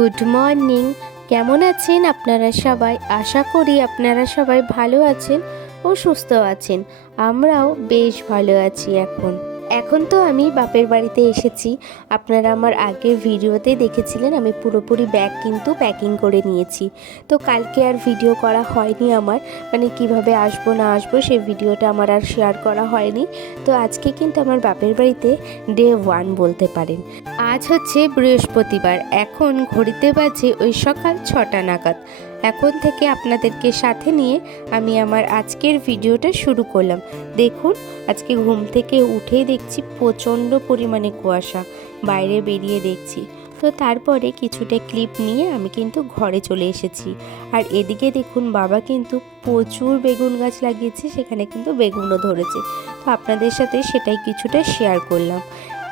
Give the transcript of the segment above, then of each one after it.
Good morning কেমন আছেন আপনারা সবাই? আশা করি আপনারা সবাই ভালো আছেন ও সুস্থ আছেন। আমরাও বেশ ভালো আছি এখন। এখন তো আমি বাপের বাড়িতে এসেছি। আপনারা আমার আগের ভিডিওতে দেখেছিলেন আমি পুরোপুরি ব্যাগ কিন্তু প্যাকিং করে নিয়েছি। তো কালকে আর ভিডিও করা হয়নি আমার মানে কীভাবে আসব না আসব সেই ভিডিওটা আমার আর শেয়ার করা হয়নি। তো আজকে কিন্তু আমার বাপের বাড়িতে ডে ওয়ান বলতে পারেন। আজ হচ্ছে বৃহস্পতিবার, এখন ঘড়িতে বাজে ওই সকাল ছটা নাগাদ। এখন থেকে আপনাদেরকে সাথে নিয়ে আমি আমার আজকের ভিডিওটা শুরু করলাম। দেখুন, আজকে ঘুম থেকে উঠেই দেখছি প্রচণ্ড পরিমাণে কুয়াশা। বাইরে বেরিয়ে দেখছি। তো তারপরে কিছুটা ক্লিপ নিয়ে আমি কিন্তু ঘরে চলে এসেছি। আর এদিকে দেখুন, বাবা কিন্তু প্রচুর বেগুন গাছ লাগিয়েছে, সেখানে কিন্তু বেগুনও ধরেছে। তো আপনাদের সাথে সেটাই কিছুটা শেয়ার করলাম।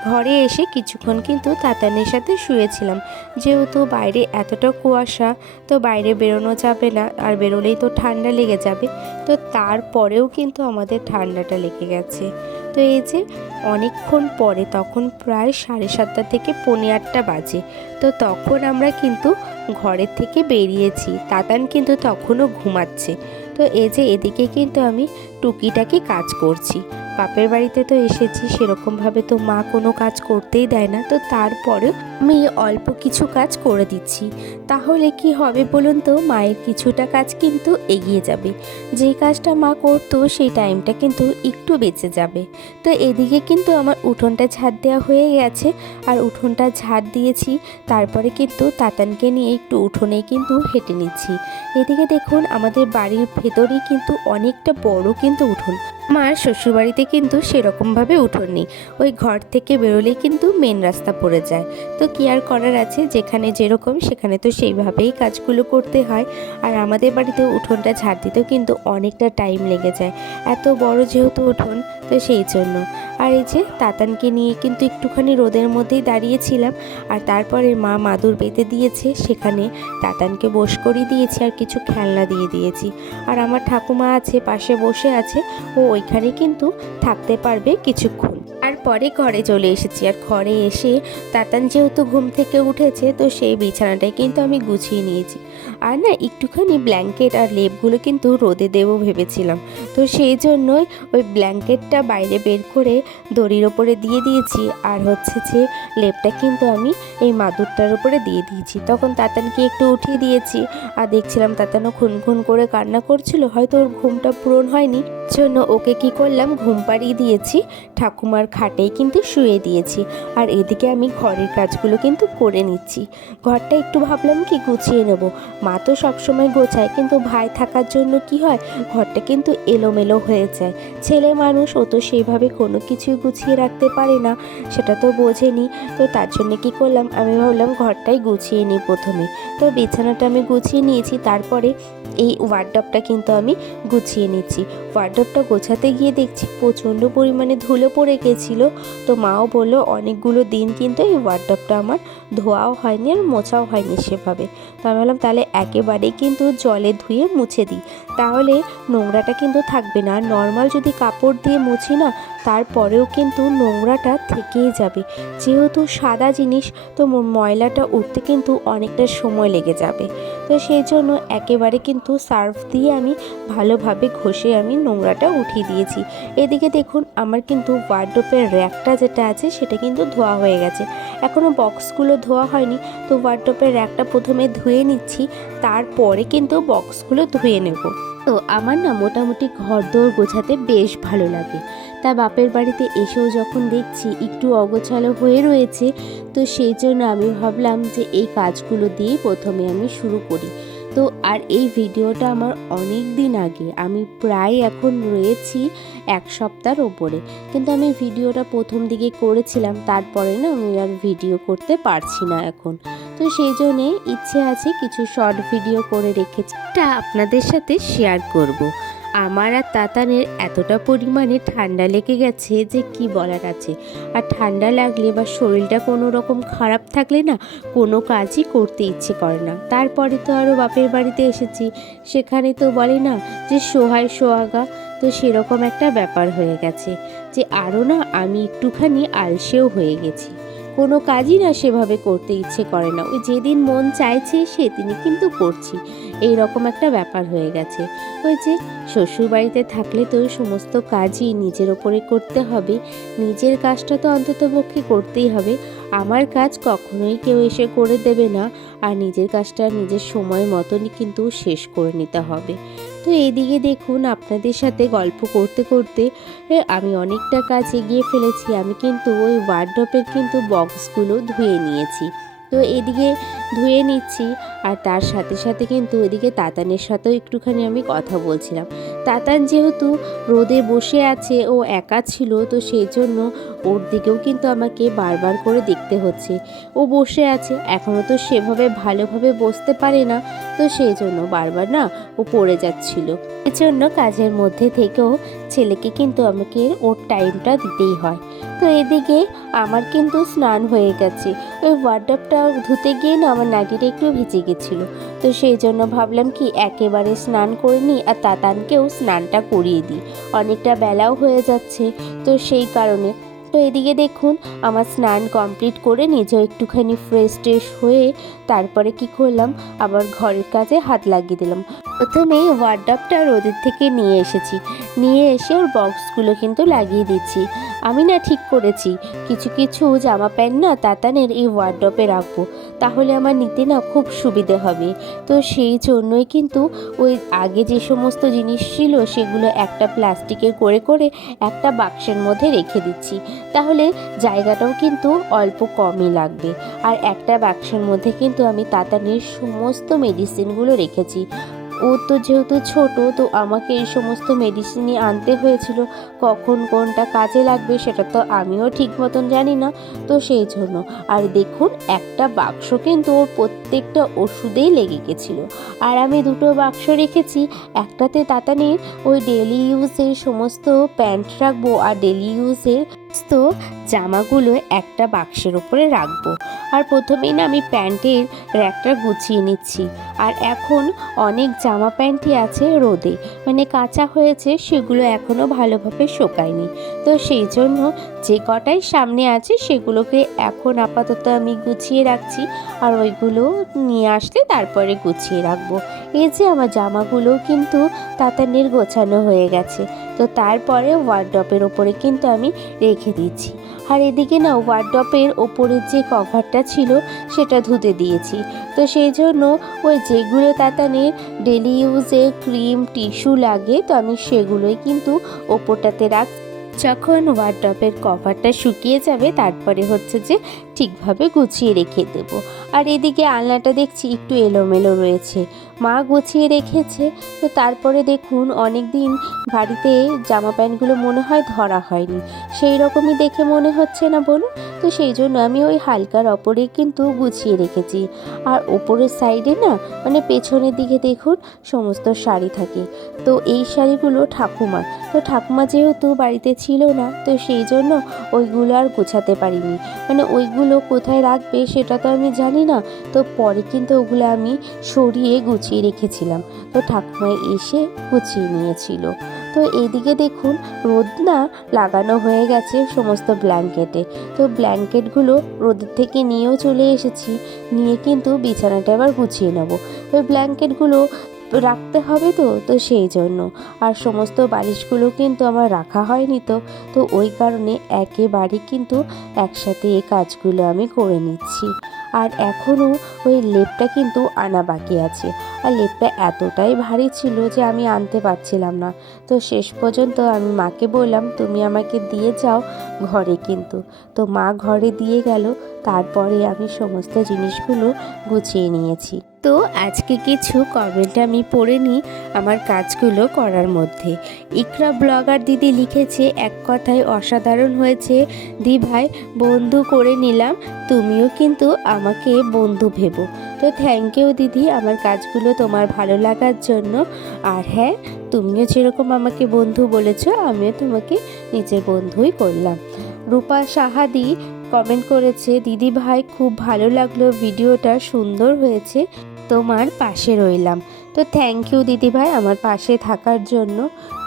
ঘরে এসে কিছুক্ষণ কিন্তু তাতানের সাথে শুয়েছিলাম। যেহেতু বাইরে এতটা কুয়াশা, তো বাইরে বেরোনো যাবে না, আর বেরোলেই তো ঠান্ডা লেগে যাবে। তো তারপরেও কিন্তু আমাদের ঠান্ডাটা লেগে গেছে। তো এই যে অনেকক্ষণ পরে তখন প্রায় সাড়ে সাতটা থেকে পৌনে আটটা বাজে। তো তখন আমরা কিন্তু ঘরের থেকে বেরিয়েছি। তাতান কিন্তু তখনও ঘুমাচ্ছে। তো এই যে এদিকে কিন্তু আমি টুকিটাকি কাজ করছি। বাপের বাড়িতে তো এসেছি, সেরকমভাবে তো মা কোনো কাজ করতেই দেয় না। তো তারপরেও আমি অল্প কিছু কাজ করে দিচ্ছি। তাহলে কি হবে বলুন তো? মায়ের কিছুটা কাজ কিন্তু এগিয়ে যাবে। যেই কাজটা মা করতো, সেই টাইমটা কিন্তু একটু বেঁচে যাবে। তো এদিকে কিন্তু আমার উঠোনটা ঝাড় দেওয়া হয়ে গেছে। আর উঠোনটা ঝাড় দিয়েছি, তারপরে কিন্তু তাতানকে নিয়ে একটু উঠোনে কিন্তু হেঁটে নিচ্ছি। এদিকে দেখুন, আমাদের বাড়ির ভেতরেই কিন্তু অনেকটা বড় কিন্তু উঠোন। আমার শ্বশুরবাড়িতে কিন্তু সেরকমভাবে উঠোন নেই ওই ঘর থেকে বেরোলেই কিন্তু মেন রাস্তা পড়ে যায়। তো কি আর করার আছে? যেখানে যেরকম, সেখানে তো সেইভাবেই কাজগুলো করতে হয়। আর আমাদের বাড়িতে উঠোনটা ঝাড় দিতেও কিন্তু অনেকটা টাইম লেগে যায়। এত বড় যেহেতু উঠোন, তো সেই জন্য। আর এই যে তাতানকে নিয়ে কিন্তু একটুখানি রোদের মধ্যেই দাঁড়িয়েছিলাম। আর তারপরে মা মাদুর বেঁধে দিয়েছে, সেখানে তাতানকে বস করিয়ে দিয়েছি আর কিছু খেলনা দিয়ে দিয়েছি। আর আমার ঠাকুমা আছে, পাশে বসে আছে, ও ওইখানে কিন্তু থাকতে পারবে কিছুক্ষণ। আর পরে ঘরে চলে এসেছি। আর ঘরে এসে তাতান যেহেতু ঘুম থেকে উঠেছে, তো সেই বিছানাটাই কিন্তু আমি গুছিয়ে নিয়েছি। আর না, একটুখানি ব্ল্যাঙ্কেট আর লেপগুলো কিন্তু রোদে দেবো ভেবেছিলাম। তো সেই জন্যই ওই ব্ল্যাঙ্কেটটা বাইরে বের করে দড়ির ওপরে দিয়ে দিয়েছি। আর হচ্ছে যে লেপটা কিন্তু আমি এই মাদুরটার উপরে দিয়ে দিয়েছি। তখন তাতানকে একটু উঠিয়ে দিয়েছি আর দেখছিলাম তাতানও খুন খুন করে কান্না করছিল। হয়তো ওর ঘুমটা পূরণ হয়নি। জন্য ওকে কি করলাম, ঘুম পাড়িয়ে দিয়েছি। ঠাকুমার খাটেই কিন্তু শুয়ে দিয়েছি। আর এদিকে আমি ঘরের কাজগুলো কিন্তু করে নিচ্ছি। ঘরটা একটু ভাবলাম কি গুছিয়ে নেব। মা তো সবসময় গোছায়, কিন্তু ভাই থাকার জন্য কি হয়? ঘরটা কিন্তু এলোমেলো হয়ে যায়। ছেলে মানুষ, ও তো সেইভাবে কোনো কিছুই গুছিয়ে রাখতে পারে না, সেটা তো বোঝেনি। তো তার জন্য কি করলাম? আমি ভাবলাম ঘরটাই গুছিয়ে নিই প্রথমে। তো বিছানাটা আমি গুছিয়ে নিয়েছি, তারপরে এই ওয়ার্ডপটা কিন্তু আমি গুছিয়ে নিচ্ছি। ওয়ার্ডপটা গোছাতে গিয়ে দেখছি প্রচণ্ড পরিমাণে ধুলো পড়ে গেছিল। তো মাও বলল, অনেকগুলো দিন কিন্তু এই ওয়ার্ডপটা আমার ধোয়াও হয়নি আর মোছাও হয়নি সেভাবে। তো আমি বললাম, তাহলে একেবারেই কিন্তু জলে ধুয়ে মুছে দিই। তাহলে নোংরাটা কিন্তু থাকবে না। নর্মাল যদি কাপড় দিয়ে মুছি না, তারপরেও কিন্তু নোংরাটা থেকেই যাবে। যেহেতু সাদা জিনিস, তো ময়লাটা উঠতে কিন্তু অনেকটা সময় লেগে যাবে। তো সেই জন্য একেবারে কিন্তু সার্ফ দিয়ে আমি ভালোভাবে ঘষে আমি নোংরাটা উঠিয়ে দিয়েছি। এদিকে দেখুন, আমার কিন্তু ওয়ার্ড্রোপের র্যাকটা যেটা আছে, সেটা কিন্তু ধোয়া হয়ে গেছে। এখনও বক্সগুলো ধোয়া হয়নি, তো ওয়ার্ড্রোপের র্যাকটা প্রথমে ধুয়ে নিচ্ছি, তারপরে কিন্তু বক্সগুলো ধুয়ে নেব। তো আমার না মোটামুটি ঘর দৌড় গোছাতে বেশ ভালো লাগে। তা বাপের বাড়িতে এসেও যখন দেখছি একটু অগোছালো হয়ে রয়েছে, তো সেই জন্য আমি ভাবলাম যে এই কাজগুলো দিয়েই প্রথমে আমি শুরু করি। তো আর এই ভিডিওটা আমার অনেক দিন আগে, আমি প্রায় এখন রয়েছি এক সপ্তাহের ওপরে। কিন্তু আমি ভিডিওটা প্রথম দিকে করেছিলাম, তারপরে না আমি আর ভিডিও করতে পারছি না এখন। তো সেই জন্যে ইচ্ছে আছে কিছু শর্ট ভিডিও করে রেখেছি। তা আপনাদের সাথে শেয়ার করব। আমার আর তাতানের এতটা পরিমাণে ঠান্ডা লেগে গেছে যে কি বলার আছে। আর ঠান্ডা লাগলে বা শরীরটা কোনো রকম খারাপ থাকলে না কোনো কাজই করতে ইচ্ছে করে না। তারপরে তো আরও বাপের বাড়িতে এসেছি। সেখানে তো বলে না যে সোহায় সোহাগা। তো সেরকম একটা ব্যাপার হয়ে গেছে যে আরও না আমি একটুখানি আলসেও হয়ে গেছি। কোনো কাজই না সেভাবে করতে ইচ্ছে করে না। ওই যেদিন মন চাইছে সেদিনই কিন্তু করছি। এই রকম একটা ব্যাপার হয়ে গেছে। ওই যে শ্বশুরবাড়িতে থাকলে তো সমস্ত কাজই নিজের ওপরে করতে হবে। নিজের কাজটা তো অন্তত পক্ষে করতেই হবে। আমার কাজ কখনোই কেউ এসে করে দেবে না। আর নিজের কাজটা নিজের সময় মতনই কিন্তু শেষ করে নিতে হবে। তো এদিকে দেখুন, আপনাদের সাথে গল্প করতে করতে আমি অনেকটা কাজ এগিয়ে ফেলেছি। আমি কিন্তু ওই ওয়ার্ড্রপের কিন্তু বক্সগুলো ধুয়ে নিয়েছি। তো এদিকে ধুয়ে নিচ্ছি। আর তার সাথে সাথে কিন্তু এদিকে তাতানের সাথেও একটুখানি আমি কথা বলছিলাম। তাতান যেহেতু রোদে বসে আছে, ও একা ছিল, তো সেই জন্য ওর দিকেও কিন্তু আমাকে বারবার করে দেখতে হচ্ছে। ও বসে আছে এখনও তো সেভাবে ভালোভাবে বসতে পারে না, তো সেই জন্য বারবার না ও পড়ে যাচ্ছিল। এজন্য কাজের মধ্যে থেকেও ছেলেকে কিন্তু আমাকে ওর টাইমটা দিতেই হয়। তো এদিকে আমার কিন্তু স্নান হয়ে গেছে। ওই ওয়ার্ডাপটা ধুতে গিয়ে না আমার নাইটিটা একটু ভিজে গেছিল। তো সেই জন্য ভাবলাম কি, একেবারে স্নান করে নিই আর তাতানকেও স্নানটা করিয়ে দিই। অনেকটা বেলাও হয়ে যাচ্ছে তো সেই কারণে। তো এদিকে দেখুন, আমার স্নান কমপ্লিট করে নিজেও একটুখানি ফ্রেশ ট্রেশ হয়ে তারপরে কি করলাম, আবার ঘরের কাজে হাত লাগিয়ে দিলাম। প্রথমে ওয়ার্ডাপটা রোদের থেকে নিয়ে এসেছি। নিয়ে এসে ওর বক্সগুলো কিন্তু লাগিয়ে দিচ্ছি। আমি না ঠিক করেছি। কিছু কিছু জামা প্যান্ট না তাতানের এই ওয়ার্ড্রপে রাখব। তাহলে আমার নিতে না খুব সুবিধে হবে। তো সেই জন্যই কিন্তু ওই আগে যে সমস্ত জিনিস ছিল সেগুলো একটা প্লাস্টিকে করে করে একটা বাক্সের মধ্যে রেখে দিচ্ছি। তাহলে জায়গাটাও কিন্তু অল্প কমই লাগবে। আর একটা বাক্সের মধ্যে কিন্তু আমি তাতানের সমস্ত মেডিসিনগুলো রেখেছি। ও তো যেহেতু ছোট, তো আমাকে এই সমস্ত মেডিসিনই আনতে হয়েছিল, কখন কোনটা কাজে লাগবে সেটা তো আমিও ঠিক মতন জানি না। তো সেই জন্য, আর দেখুন, একটা বাক্স কিন্তু ওর প্রত্যেকটা ওষুধেই লেগে গেছিল। আর আমি দুটো বাক্স রেখেছি, একটাতে তাতানির, ওই ডেলি ইউজের সমস্ত প্যান্ট রাখব আর ডেলি ইউজের সমস্ত জামাগুলো একটা বাক্সের উপরে রাখব। আর প্রথমেই না আমি প্যান্টের র্যাকটা গুছিয়ে নিচ্ছি। আর এখন অনেক জামা প্যান্টই আছে রোদে। মানে কাঁচা হয়েছে, সেগুলো এখনও ভালোভাবে শোকায়নি। তো সেই জন্য যে কটাই সামনে আছে, সেগুলোকে এখন আপাতত আমি গুছিয়ে রাখছি। আর ওইগুলো নিয়ে আসলে তারপরে গুছিয়ে রাখব। এই যে আমার জামাগুলো কিন্তু তাতানের গোছানো হয়ে গেছে। তো তারপরে ওয়ার্ড্রপের ওপরে কিন্তু আমি রেখে দিচ্ছি আর এদিকে না ওয়ার্ড্রপের ওপরের যে কভারটা ছিল, সেটা ধুতে দিয়েছি। তো সেই জন্য ওই যেগুলো তাতানের ডেলি ইউজে ক্রিম টিস্যু লাগে, তো আমি সেগুলোই কিন্তু ওপরটাতে রাখ যখন ওয়ার্ড্রপের কভারটা শুকিয়ে যাবে, তারপরে হচ্ছে যে ঠিকভাবে গুছিয়ে রেখে দেবো। আর এদিকে আলনাটা দেখছি একটু এলোমেলো রয়েছে। মা গুছিয়ে রেখেছে। তো তারপরে দেখুন অনেক দিন বাড়িতে জামা প্যান্টগুলো মনে হয় ধরা হয়নি। সেই রকমই দেখে মনে হচ্ছে না বলুন? তো সেই জন্য আমি ওই হালকার ওপরে কিন্তু গুছিয়ে রেখেছি। আর ওপরের সাইডে না মানে পেছনের দিকে দেখুন, সমস্ত শাড়ি থাকে। তো এই শাড়িগুলো ঠাকুমার। তো ঠাকুমা যেহেতু বাড়িতে ছিল না, তো সেই জন্য ওইগুলো আর গোছাতে পারিনি। মানে ওইগুলো কোথায় রাখবে সেটা তো আমি জানি না। তো পরে কিন্তু ওগুলো আমি সরিয়ে গুছিয়ে রেখেছিলাম। তো ঠাকুমা এসে গুছিয়ে নিয়েছিল। তো এইদিকে দেখুন, রোদ না লাগানো হয়ে গেছে সমস্ত ব্ল্যাঙ্কেটে। তো ব্ল্যাঙ্কেটগুলো রোদের থেকে নিয়েও চলে এসেছি। নিয়ে কিন্তু বিছানাটা এবার গুছিয়ে নেব। তো ব্ল্যাঙ্কেটগুলো রাখতে হবে তো তো সেই জন্য। আর সমস্ত বালিশগুলো কিন্তু আমার রাখা হয়নি তো তো ওই কারণে একেবারে কিন্তু একসাথে এই কাজগুলো আমি করে নিচ্ছি। আর এখনও ওই লেপটা কিন্তু আনা বাকি আছে। আর লেপটা এতটাই ভারী ছিল যে আমি আনতে পারছিলাম না। তো শেষ পর্যন্ত আমি মাকে বললাম, তুমি আমাকে দিয়ে যাও ঘরে কিন্তু। তো মা ঘরে দিয়ে গেল তারপরে আমি সমস্ত জিনিসগুলো গুছিয়ে নিয়েছি। তো আজকে কিছু কমেন্ট আমি পড়ে নিই আমার কাজগুলো করার মধ্যে। ইকরা ব্লগার দিদি লিখেছে, এক কথায় অসাধারণ হয়েছে। দি ভাই বন্ধু করে নিলাম, তুমিও কিন্তু আমাকে বন্ধু ভেবো। তো থ্যাংক ইউ দিদি, আমার কাজগুলো তোমার ভালো লাগার জন্য। আর হ্যাঁ তুমিও যেরকম আমাকে বন্ধু বলেছ, আমিও তোমাকে নিজের বন্ধুই করলাম। রূপা সাহাদি কমেন্ট করেছে, দিদি ভাই, খুব ভালো লাগল ভিডিওটা, সুন্দর হয়েছে, তোমার পাশে রইলাম। তো থ্যাংক ইউ দিদি ভাই আমার পাশে থাকার জন্য।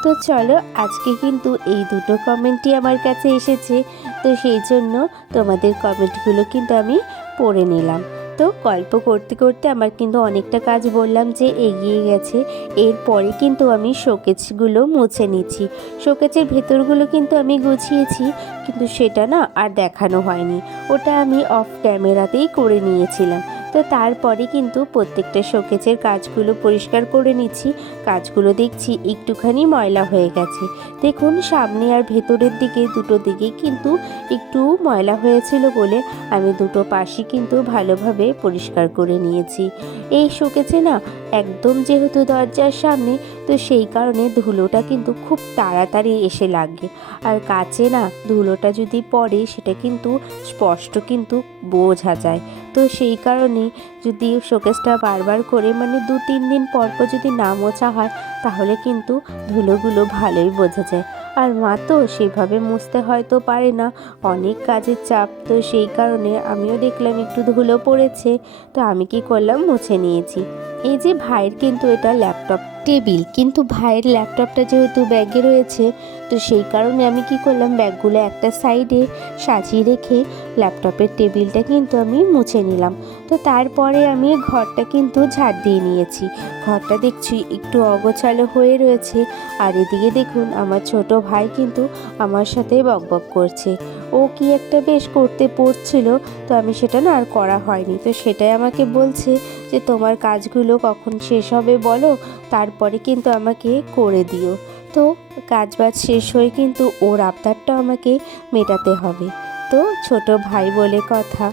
তো চলো, আজকে কিন্তু এই দুটো কমেন্টই আমার কাছে এসেছে। তো সেই জন্য তোমাদের কমেন্টগুলো কিন্তু আমি পড়ে নিলাম। তো গল্প করতে করতে আমার কিন্তু অনেকটা কাজ বললাম যে এগিয়ে গেছে। এরপরে কিন্তু আমি শোকেজগুলো মুছে নিচ্ছি। শোকেজের ভেতরগুলো কিন্তু আমি গুছিয়েছি, কিন্তু সেটা না আর দেখানো হয়নি। ওটা আমি অফ ক্যামেরাতেই করে নিয়েছিলাম। তো তারপরে কিন্তু প্রত্যেকটা শোকেজের কাজগুলো পরিষ্কার করে নিচ্ছি। কাজগুলো দেখছি একটুখানি ময়লা হয়ে গেছে। দেখুন, সামনে আর ভেতরের দিকে দুটো দিকে কিন্তু একটু ময়লা হয়েছিল বলে আমি দুটো পাশই কিন্তু ভালোভাবে পরিষ্কার করে নিয়েছি। এই শোকেছে না একদম যেহেতু দরজার সামনে তো সেই কারণে ধুলোটা কিন্তু খুব তাড়াতাড়ি এসে লাগে। আর কাছে না, ধুলোটা যদি পড়ে, সেটা কিন্তু স্পষ্ট কিন্তু বোঝা যায়। তো সেই কারণে যদি শোকেসটা বারবার করে মানে দু তিন দিন পর পর যদি না মোছা হয়, তাহলে কিন্তু ধুলোগুলো ভালোই বোঝা যায়। আর মা তো সেভাবে মুছতে হয়তো পারে না, অনেক কাজের চাপ। তো সেই কারণে আমিও দেখলাম একটু ধুলো পড়েছে, তো আমি কি করলাম, মুছে নিয়েছি। এই যে ভাইয়ের কিন্তু এটা ল্যাপটপ টেবিল, কিন্তু ভাইয়ের ল্যাপটপটা যেহেতু ব্যাগে রয়েছে, তো সেই কারণে আমি কি করলাম, ব্যাগগুলো একটা সাইডে সাজিয়ে রেখে ল্যাপটপের টেবিলটা কিন্তু আমি মুছে নিলাম। তো তারপরে আমি ঘরটা কিন্তু ঝাড় দিয়ে নিয়েছি। ঘরটা দেখছি একটু অগোছালো হয়ে রয়েছে, আর এদিকে দেখুন আমার ছোট ভাই কিন্তু আমার সাথে বকবক করছে। ও কি একটা বেশ করতে পড়ছিল, তো আমি সেটা না আর করা হয়নি। তো সেটাই আমাকে বলছে যে তোমার কাজগুলো কখন শেষ হবে বলো, তারপরে কিন্তু আমাকে করে দিও। তো কাজ বাজ শেষ হয়ে কিন্তু ওর আবদারটা আমাকে মেটাতে হবে। তো ছোট ভাই বলে কথা।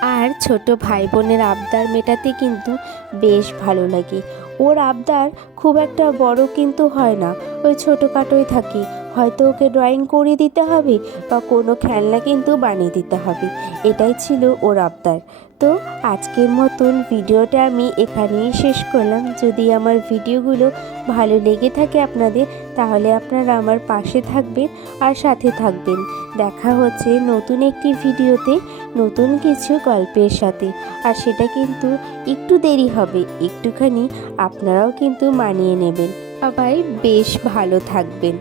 আর ছোট ভাই বোনের আবদার মেটাতে কিন্তু বেশ ভালো লাগে। ওর আবদার খুব একটা বড় কিন্তু হয় না। ওই ছোটোখাটোই থাকে। হয়তো ওকে ড্রয়িং করিয়ে দিতে হবে বা কোনো খেলনা কিন্তু বানিয়ে দিতে হবে। এটাই ছিল ওর আবদার। তো আজকের মতন ভিডিওটা আমি এখানেই শেষ করলাম। যদি আমার ভিডিওগুলো ভালো লেগে থাকে আপনাদের, তাহলে আপনারা আমার পাশে থাকবেন আর সাথে থাকবেন। দেখা হচ্ছে নতুন একটি ভিডিওতে, নতুন কিছু গল্পের সাথে। আর সেটা কিন্তু একটু দেরি হবে, একটুখানি আপনারাও কিন্তু মানিয়ে নেবেন। সবাই বেশ ভালো থাকবেন।